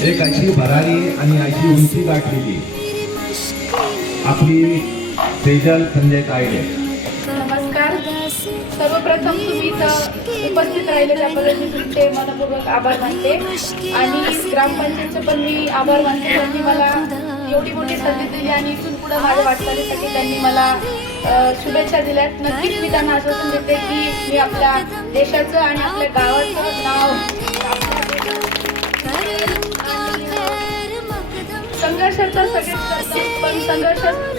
एक अशी भरारी आणि अशी उंची गाठलेली आपली सेजल संजय तायडे. नमस्कार. सर्वप्रथम तुम्ही इथं उपस्थित राहिले त्याबद्दल मी तुमचे मनपूर्वक आभार मानते आणि ग्रामपंचायतचे पण मी आभार मानते. त्यांनी मला एवढी मोठी संधी दिली आणि इथून पुढे माझ्या वाटचालीसाठी त्यांनी मला शुभेच्छा दिल्यात. नक्कीच मी त्यांना आश्वासन देते की मी आपल्या देशाचं आणि आपल्या गावाचं नाव संघर्ष तर सगळेच करतात, पण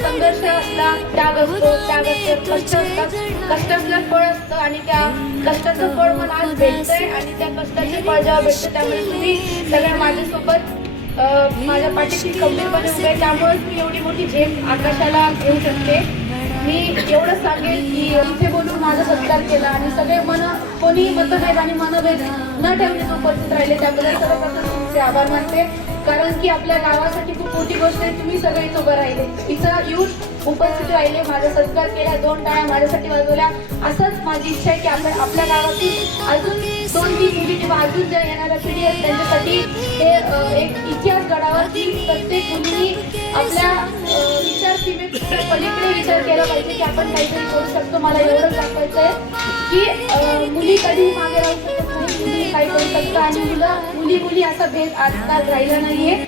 संघर्षाला त्याग असतो, त्याग असतो, कष्ट असतात, कष्टाचं फळ असतं आणि त्या कष्टाचं फळ मला आज भेटतंय आणि त्या कष्टाचे फळ जेव्हा भेटतं त्यामुळे तुम्ही सगळ्या माझ्यासोबत माझ्या पाठीशी खंबीरपणे उभे, त्यामुळेच मी एवढी मोठी झेप आकाशाला घेऊ शकते. मी एवढंच सांगेन की इथे बोलून माझा सत्कार केला आणि सगळे कोणी मतभेद आणि मनभेद न ठेवणे उपस्थित राहिले त्याबद्दल सर्वप्रथम तुमचे आभार मानते. कारण की आपल्या गावासाठी खूप मोठी गोष्ट आहे. तुम्ही सगळे इथं उभं राहिले, इथं येऊन उपस्थित राहिले, माझा सत्कार केला, 2 टाळ्या माझ्यासाठी वाजवल्या. असंच माझी इच्छा आहे की आपल्या गावातील अजून 2-3 मुली किंवा अजून ज्या येणाऱ्या पिढी आहेत त्यांच्यासाठी हे एक इतिहास घडावा की प्रत्येक मुलींनी आपल्या विचार सीमेपेक्षा पलीकडे विचार केला पाहिजे की आपण काहीतरी करू शकतो. मला एवढंच दाखवायचं आहे की मुली कधीही मागे राहू शकत नाही, मुली काही करू शकतात आणि मुली असा भेद आजकाल राहिला नाहीये.